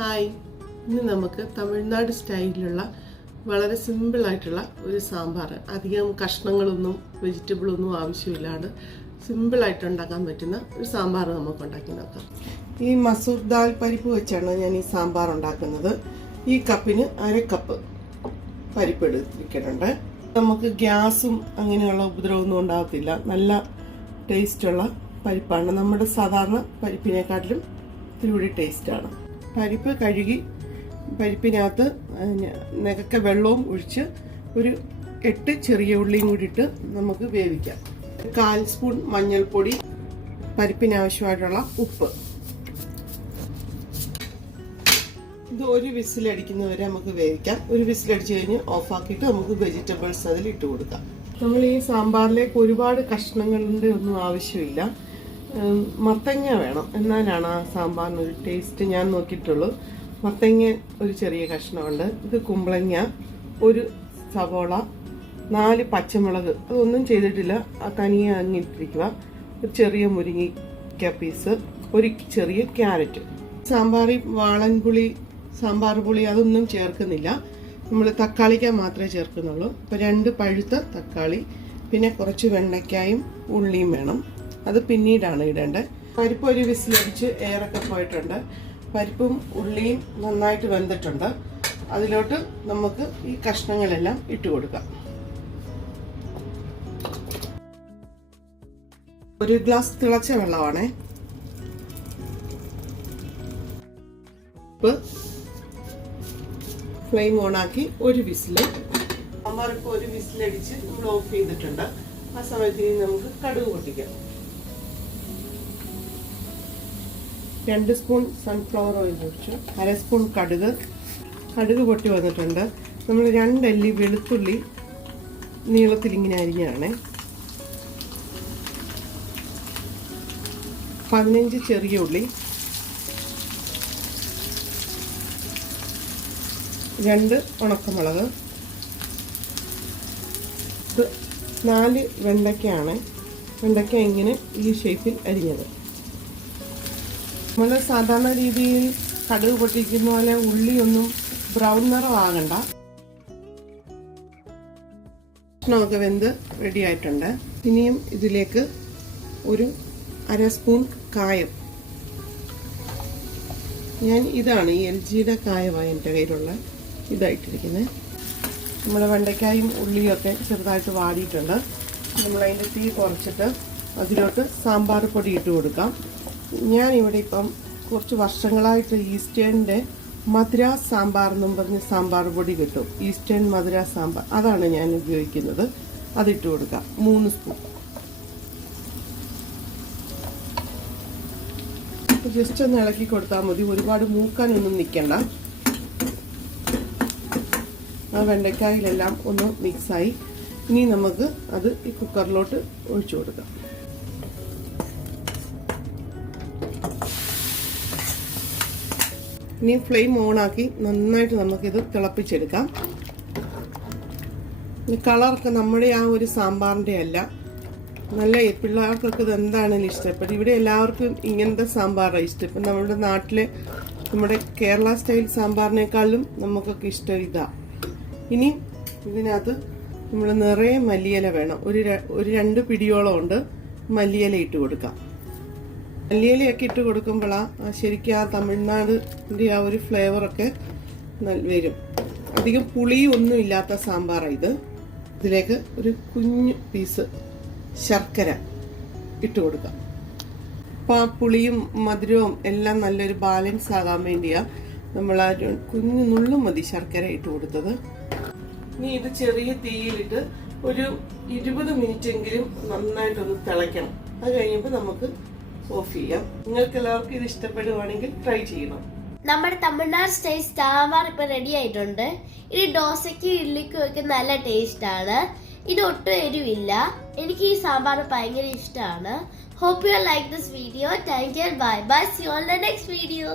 Hi, ഇന്ന് നമുക്ക് തമിഴ്നാട് സ്റ്റൈലിലുള്ള വളരെ സിമ്പിളായിട്ടുള്ള ഒരു സാമ്പാർ, അധികം കഷ്ണങ്ങളൊന്നും വെജിറ്റബിളൊന്നും ആവശ്യമില്ലാണ്ട് സിമ്പിളായിട്ട് ഉണ്ടാക്കാൻ പറ്റുന്ന ഒരു സാമ്പാർ നമുക്ക് ഉണ്ടാക്കി നോക്കാം. ഈ മസൂർ ദാൽ പരിപ്പ് വെച്ചാണ് ഞാൻ ഈ സാമ്പാർ ഉണ്ടാക്കുന്നത്. ഈ കപ്പിന് 1/2 കപ്പ് പരിപ്പ് എടുത്തിരിക്കുന്നുണ്ട്. നമുക്ക് ഗ്യാസും അങ്ങനെയുള്ള ഉപദ്രവമൊന്നും ഉണ്ടാകത്തില്ല. നല്ല ടേസ്റ്റുള്ള പരിപ്പാണ്. നമ്മുടെ സാധാരണ പരിപ്പിനെക്കാട്ടിലും ഇത്തിരി ടേസ്റ്റാണ്. പരിപ്പ് കഴുകി പരിപ്പിനകത്ത് നികക്ക വെള്ളവും ഒഴിച്ച് ഒരു 8 ചെറിയ ഉള്ളിയും കൂടി ഇട്ട് നമുക്ക് വേവിക്കാം. 1/4 സ്പൂൺ മഞ്ഞൾപ്പൊടി, പരിപ്പിനാവശ്യമായിട്ടുള്ള ഉപ്പ്. ഇത് ഒരു വിസിലടിക്കുന്നവരെ നമുക്ക് വേവിക്കാം. ഒരു വിസിലടിച്ച് കഴിഞ്ഞ് ഓഫാക്കിയിട്ട് നമുക്ക് വെജിറ്റബിൾസ് അതിൽ ഇട്ട് കൊടുക്കാം. നമ്മൾ ഈ സാമ്പാറിലേക്ക് ഒരുപാട് കഷ്ണങ്ങളുടെ ഒന്നും ആവശ്യമില്ല. മത്തങ്ങ വേണം, എന്നാലാണ് ആ സാമ്പാറിനൊരു ടേസ്റ്റ്. ഞാൻ നോക്കിയിട്ടുള്ളൂ. മത്തങ്ങ ഒരു ചെറിയ കഷ്ണമുണ്ട്. ഇത് കുമ്പളങ്ങ, ഒരു സവോള, 4 പച്ചമുളക്, അതൊന്നും ചെയ്തിട്ടില്ല, തനിയെ അങ്ങിട്ടിരിക്കുക. ഒരു ചെറിയ മുരിങ്ങയ്ക്ക പീസ്, ഒരു ചെറിയ ക്യാരറ്റ്. സാമ്പാറിൽ വാളൻപുളി, സാമ്പാർ പുളി അതൊന്നും ചേർക്കുന്നില്ല. നമ്മൾ തക്കാളിക്ക മാത്രമേ ചേർക്കുന്നുള്ളൂ. ഇപ്പോൾ 2 പഴുത്ത തക്കാളി, പിന്നെ കുറച്ച് വെണ്ടയ്ക്കായും ഉള്ളിയും വേണം. അത് പിന്നീടാണ് ഇടേണ്ടത്. പരിപ്പ് ഒരു വിസിലടിച്ച് എയറൊക്കെ പോയിട്ടുണ്ട്. പരിപ്പും ഉള്ളിയും നന്നായിട്ട് വെന്തിട്ടുണ്ട്. അതിലോട്ട് നമുക്ക് ഈ കഷ്ണങ്ങളെല്ലാം ഇട്ട് കൊടുക്കാം. 1 ഗ്ലാസ് തിളച്ച വെള്ളമാണ്. ഫ്ലെയിം ഓണാക്കി ഒരു വിസില്. സാമ്പാർ ഇപ്പോൾ ഒരു വിസിലടിച്ച് നമ്മൾ ഓഫ് ചെയ്തിട്ടുണ്ട്. ആ സമയത്ത് നമുക്ക് കടുക് പൊട്ടിക്കാം. 2 സ്പൂൺ സൺഫ്ലവർ ഓയിൽ ഒഴിച്ചു. 1/2 സ്പൂൺ കടുക് പൊട്ടി വന്നിട്ടുണ്ട്. നമ്മൾ 2 അല്ലി വെളുത്തുള്ളി നീളത്തിൽ ഇങ്ങനെ അരിഞ്ഞാണ്. 15 ചെറിയ ഉള്ളി, 2 ഉണക്കമുളക്, 4 വെണ്ടയ്ക്കയാണ്. വെണ്ടയ്ക്ക ഇങ്ങനെ ഈ ഷേപ്പിൽ അരിഞ്ഞത്. നമ്മൾ സാധാരണ രീതിയിൽ കടുക് പൊട്ടിക്കുന്ന പോലെ ഉള്ളിയൊന്നും ബ്രൗൺ നിറമാകണ്ട. കഷ്ണമൊക്കെ വെന്ത് റെഡി ആയിട്ടുണ്ട്. ഇനിയും ഇതിലേക്ക് ഒരു 1/2 സ്പൂൺ കായം. ഞാൻ ഇതാണ് ഈ LGയുടെ കായമാണ് എൻ്റെ കയ്യിലുള്ള ഇതായിട്ടിരിക്കുന്നത്. നമ്മുടെ വെണ്ടയ്ക്കായും ഉള്ളിയും ഒക്കെ ചെറുതായിട്ട് വാടിയിട്ടുണ്ട്. നമ്മളതിൻ്റെ തീ കുറച്ചിട്ട് അതിലോട്ട് സാമ്പാർ പൊടി ഇട്ട് കൊടുക്കാം. ഞാനിവിടെ ഇപ്പം കുറച്ച് വർഷങ്ങളായിട്ട് ഈസ്റ്റേണിൻ്റെ മദ്രാസ് സാമ്പാർ എന്നും പറഞ്ഞ് സാമ്പാർ പൊടി കിട്ടും. ഈസ്റ്റേൺ മദ്രാസ് സാമ്പാർ, അതാണ് ഞാൻ ഉപയോഗിക്കുന്നത്. അതിട്ട് കൊടുക്കാം. 3 സ്പൂൺ. ജസ്റ്റ് ഒന്ന് ഇളക്കി കൊടുത്താൽ മതി. ഒരുപാട് മൂക്കാനൊന്നും നിൽക്കണ്ട. ആ വെണ്ടയ്ക്കായിലെല്ലാം ഒന്ന് മിക്സായി. ഇനി നമുക്ക് അത് ഈ കുക്കറിലോട്ട് ഒഴിച്ചു കൊടുക്കാം. ഇനി ഫ്ലെയിം ഓണാക്കി നന്നായിട്ട് നമുക്കിത് തിളപ്പിച്ചെടുക്കാം. കളറൊക്കെ നമ്മുടെ ആ ഒരു സാമ്പാറിൻ്റെ അല്ല. നല്ല പിള്ളേർക്കൊക്കെ ഇത് എന്താണെങ്കിലും ഇഷ്ടപ്പെടും. ഇവിടെ എല്ലാവർക്കും ഇങ്ങനത്തെ സാമ്പാറാണ് ഇഷ്ടം. ഇപ്പം നമ്മുടെ നാട്ടിലെ നമ്മുടെ കേരള സ്റ്റൈൽ സാമ്പാറിനേക്കാളും നമുക്കൊക്കെ ഇഷ്ടം ഇതാ. ഇനി ഇതിനകത്ത് നമ്മൾ നിറയെ മല്ലിയില വേണം. ഒരു 2 പിടിയോളം ഉണ്ട് മല്ലിയില ഇട്ട് കൊടുക്കാം. മല്ലിയിലയൊക്കെ ഇട്ട് കൊടുക്കുമ്പോഴാണ് ശരിക്കും ആ തമിഴ്നാടിൻ്റെ ആ ഒരു ഫ്ലേവറൊക്കെ വരും. അധികം പുളിയൊന്നും ഇല്ലാത്ത സാമ്പാറാണ് ഇത്. ഇതിലേക്ക് ഒരു കുഞ്ഞു പീസ് ശർക്കര ഇട്ട് കൊടുക്കാം. അപ്പം ആ പുളിയും മധുരവും എല്ലാം നല്ലൊരു ബാലൻസ് ആകാൻ വേണ്ടിയാണ് നമ്മൾ ആ കുഞ്ഞു നുള്ളും മതി ശർക്കര ഇട്ട് കൊടുത്തത്. ഇനി ഇത് ചെറിയ തീയിലിട്ട് ഒരു 20 മിനിറ്റ് എങ്കിലും നന്നായിട്ടൊന്ന് തിളയ്ക്കണം. അത് കഴിയുമ്പോൾ നമുക്ക് ഓഫ് ചെയ്യാം. നിങ്ങൾക്ക് എല്ലാവർക്കും ഇത് ഇഷ്ടപ്പെടുവാണെങ്കിൽ ട്രൈ ചെയ്യണം. നമ്മുടെ തമിഴ്നാട് സ്റ്റൈൽ സാമ്പാർ ഇപ്പൊ റെഡി ആയിട്ടുണ്ട്. ഇത് ദോശയ്ക്ക് ഇഡ്ലിക്കും ഒക്കെ നല്ല ടേസ്റ്റ് ആണ്. ഇത് ഒട്ടും എരിവില്ല. എനിക്ക് ഈ സാമ്പാർ ഭയങ്കര ഇഷ്ടമാണ്. Hope you like this video. Thank you. Bye bye. See you on the next video.